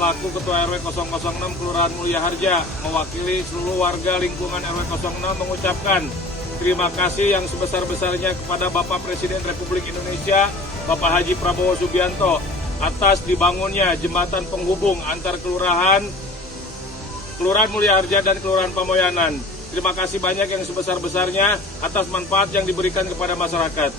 selaku Ketua RW 006 Kelurahan Mulia Harja, mewakili seluruh warga lingkungan RW 06 mengucapkan terima kasih yang sebesar-besarnya kepada Bapak Presiden Republik Indonesia, Bapak Haji Prabowo Subianto, atas dibangunnya jembatan penghubung antar Kelurahan Mulia Harja dan Kelurahan Pamoyanan. Terima kasih banyak yang sebesar-besarnya atas manfaat yang diberikan kepada masyarakat.